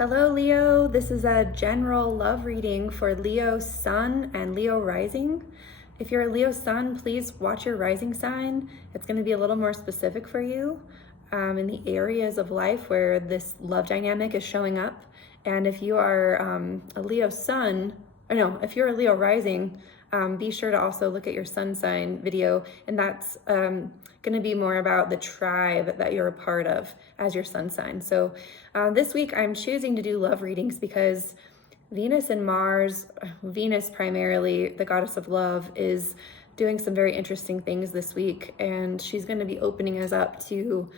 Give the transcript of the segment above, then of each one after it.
Hello, Leo. This is a general love reading for Leo Sun and Leo Rising. If you're a Leo Sun, please watch your rising sign. It's going to be a little more specific for you in the areas of life where this love dynamic is showing up. And if you are a Leo Sun, if you're a Leo Rising, be sure to also look at your sun sign video, and that's going to be more about the tribe that you're a part of as your sun sign. So this week I'm choosing to do love readings because Venus and Mars, Venus primarily, the goddess of love, is doing some very interesting things this week, and she's going to be opening us up to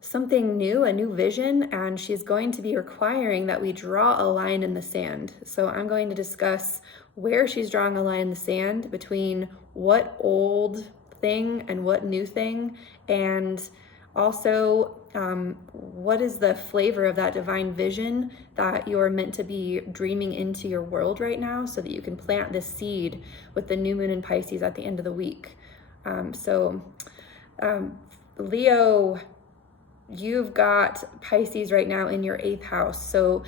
something new, a new vision, and she's going to be requiring that we draw a line in the sand. So I'm going to discuss where she's drawing a line in the sand between what old thing and what new thing, and also what is the flavor of that divine vision that you're meant to be dreaming into your world right now, so that you can plant this seed with the new moon in Pisces at the end of the week. Leo, you've got Pisces right now in your 8th house. So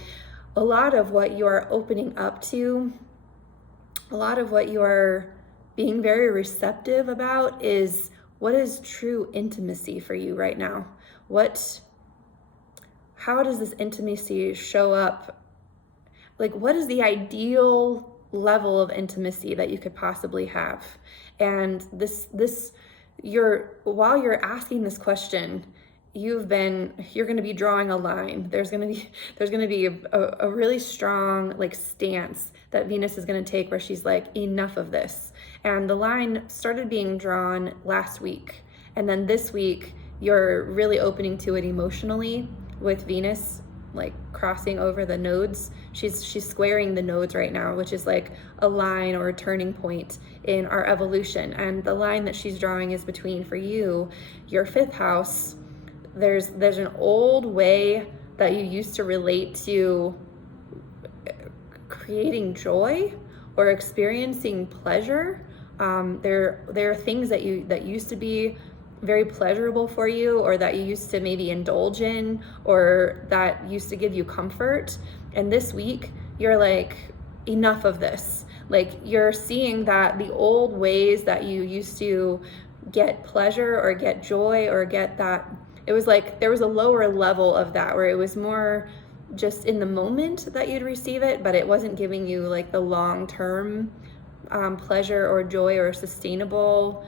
a lot of what you are opening up to, a lot of what you are being very receptive about is what is true intimacy for you right now. How does this intimacy show up? Like, what is the ideal level of intimacy that you could possibly have? And while you're asking this question, you're going to be drawing a line. There's going to be a really strong stance that Venus is going to take, where she's like, enough of this. And the line started being drawn last week, and then this week you're really opening to it emotionally, with Venus crossing over the nodes. She's squaring the nodes right now, which is like a line or a turning point in our evolution. And the line that she's drawing is between, for you, your 5th house. There's an old way that you used to relate to creating joy or experiencing pleasure. There are things that used to be very pleasurable for you, or that you used to maybe indulge in, or that used to give you comfort. And this week you're like, enough of this. You're seeing that the old ways that you used to get pleasure or get joy or get that, it was like there was a lower level of that, where it was more just in the moment that you'd receive it, but it wasn't giving you the long-term pleasure or joy or sustainable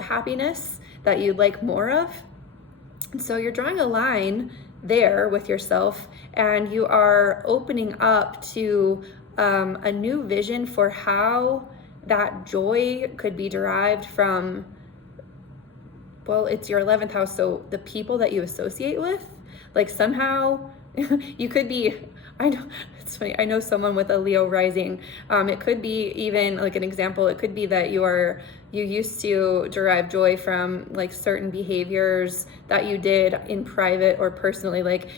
happiness that you'd like more of. And so you're drawing a line there with yourself, and you are opening up to a new vision for how that joy could be derived from, well, it's your 11th house, so the people that you associate with. Somehow you could be, I know, it's funny, I know someone with a Leo rising. It could be even an example, it could be that you used to derive joy from certain behaviors that you did in private or personally, like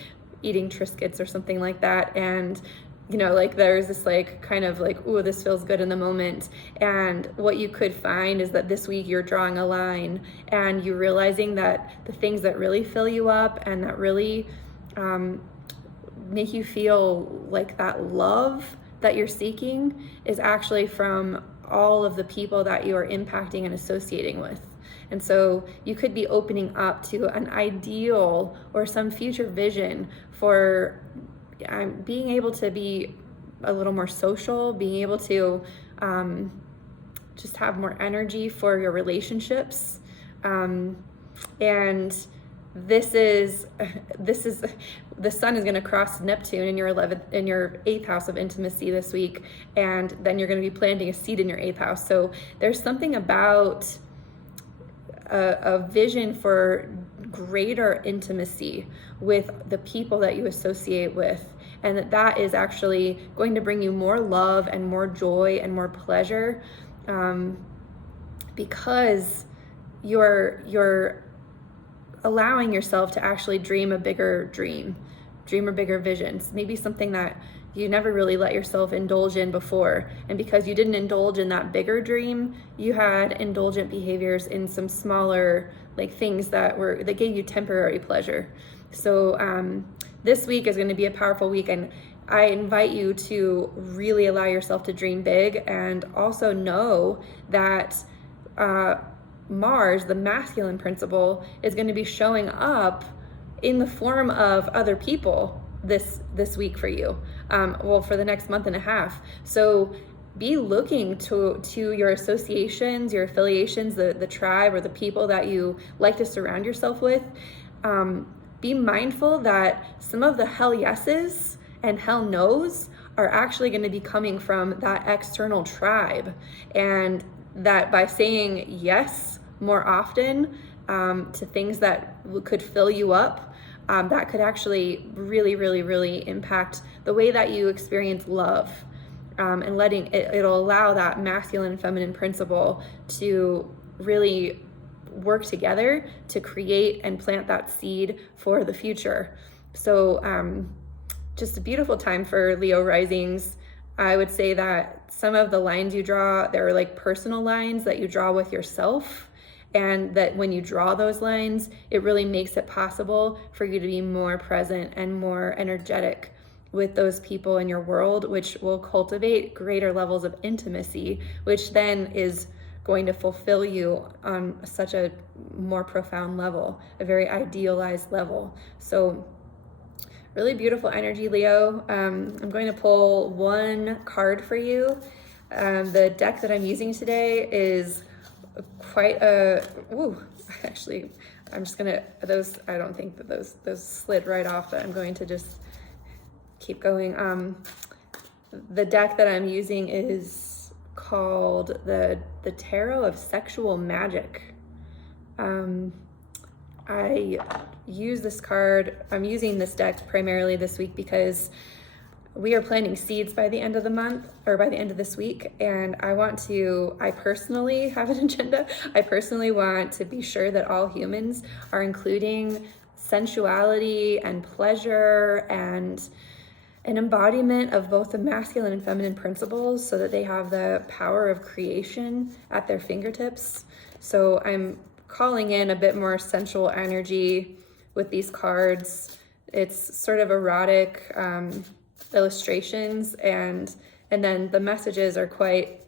eating Triscuits or something like that. And there's this ooh, this feels good in the moment. And what you could find is that this week you're drawing a line, and you're realizing that the things that really fill you up and that really make you feel like that love that you're seeking is actually from all of the people that you are impacting and associating with. And so you could be opening up to an ideal or some future vision for being able to be a little more social, being able to just have more energy for your relationships. And this is the sun is going to cross Neptune in your 8th house of intimacy this week, and then you're going to be planting a seed in your 8th house. So there's something about a vision for greater intimacy with the people that you associate with, and that is actually going to bring you more love and more joy and more pleasure, because you're allowing yourself to actually dream a bigger visions, maybe something that you never really let yourself indulge in before. And because you didn't indulge in that bigger dream, you had indulgent behaviors in some smaller things that gave you temporary pleasure. So this week is going to be a powerful week, and I invite you to really allow yourself to dream big, and also know that Mars, the masculine principle, is going to be showing up in the form of other people this week for you, well, for the next month and a half. So be looking to your associations, your affiliations, the tribe or the people that you like to surround yourself with. Be mindful that some of the hell yeses and hell no's are actually going to be coming from that external tribe, and that by saying yes more often to things that could fill you up, that could actually really, really, really impact the way that you experience love, and letting it'll allow that masculine and feminine principle to really work together to create and plant that seed for the future. So just a beautiful time for Leo risings. I would say that some of the lines you draw, they're like personal lines that you draw with yourself, and that when you draw those lines, it really makes it possible for you to be more present and more energetic with those people in your world, which will cultivate greater levels of intimacy, which then is going to fulfill you on such a more profound level, a very idealized level. So really beautiful energy, Leo. I'm going to pull one card for you. The deck that I'm using today is quite a, actually, I'm just gonna, I don't think that those slid right off, but I'm going to just keep going. The deck that I'm using is called the Tarot of Sexual Magic. I use this card, I'm using this deck primarily this week because we are planting seeds by the end of the month, or by the end of this week, and I personally have an agenda. I personally want to be sure that all humans are including sensuality and pleasure and an embodiment of both the masculine and feminine principles, so that they have the power of creation at their fingertips. So I'm calling in a bit more sensual energy with these cards. It's sort of erotic illustrations, and then the messages are quite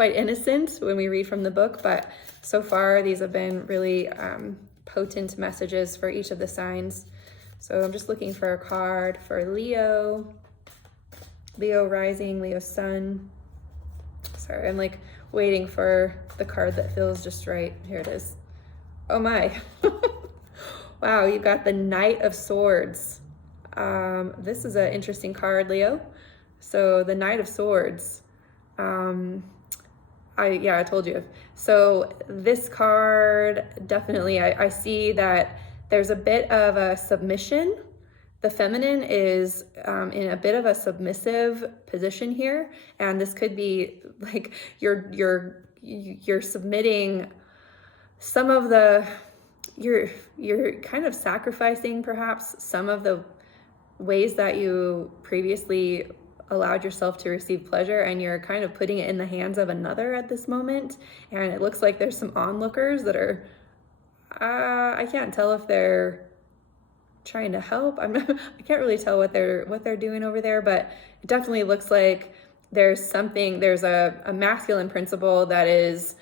innocent when we read from the book, but so far these have been really potent messages for each of the signs. So I'm just looking for a card for Leo rising, Leo sun. Sorry, I'm like waiting for the card that feels just right. Here it is. Oh my. Wow, you got the Knight of Swords. This is an interesting card, Leo. So the Knight of Swords. I told you. So this card, definitely, I see that there's a bit of a submission. The feminine is in a bit of a submissive position here, and this could be like you're submitting some of the, you're kind of sacrificing perhaps some of the ways that you previously allowed yourself to receive pleasure, and you're kind of putting it in the hands of another at this moment. And it looks like there's some onlookers that are I can't tell if they're trying to help. I can't really tell what they're doing over there, but it definitely looks like there's a masculine principle that is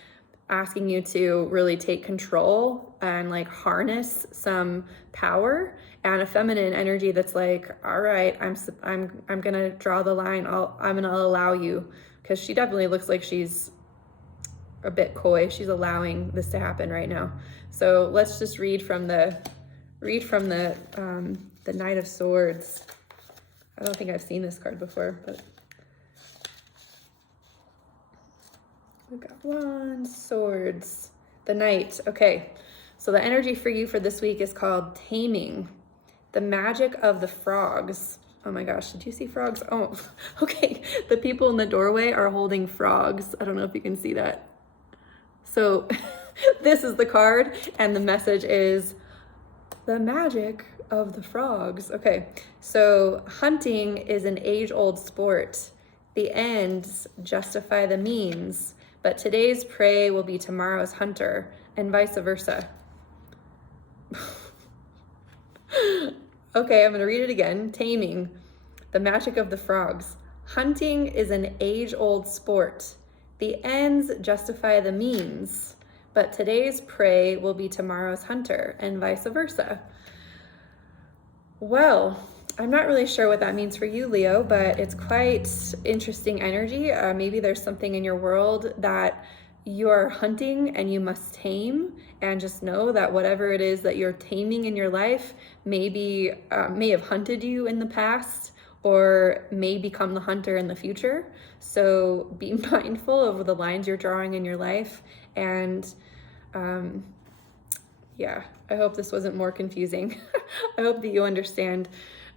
asking you to really take control and like harness some power, and a feminine energy that's like, all right, I'm gonna draw the line. I'm gonna allow you, because she definitely looks like she's a bit coy. She's allowing this to happen right now. So let's just read from the Knight of Swords. I don't think I've seen this card before, but we've got Wands, Swords, the Knight. Okay, so the energy for you for this week is called Taming, the magic of the frogs. Oh my gosh, did you see frogs? Oh, okay. The people in the doorway are holding frogs. I don't know if you can see that. So this is the card, and the message is the magic of the frogs. Okay, so hunting is an age-old sport. The ends justify the means, but today's prey will be tomorrow's hunter, and vice versa. Okay, I'm gonna read it again. Taming, the magic of the frogs. Hunting is an age-old sport. The ends justify the means, but today's prey will be tomorrow's hunter, and vice versa. Well, I'm not really sure what that means for you, Leo, but it's quite interesting energy. Maybe there's something in your world that you're hunting and you must tame, and just know that whatever it is that you're taming in your life may have hunted you in the past or may become the hunter in the future. So be mindful of the lines you're drawing in your life. And yeah, I hope this wasn't more confusing. I hope that you understand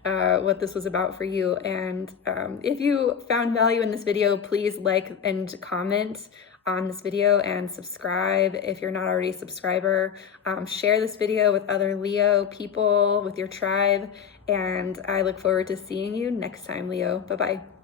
what this was about for you. And if you found value in this video, please like and comment on this video and subscribe if you're not already a subscriber. Share this video with other Leo people, with your tribe, and I look forward to seeing you next time, Leo. Bye-bye.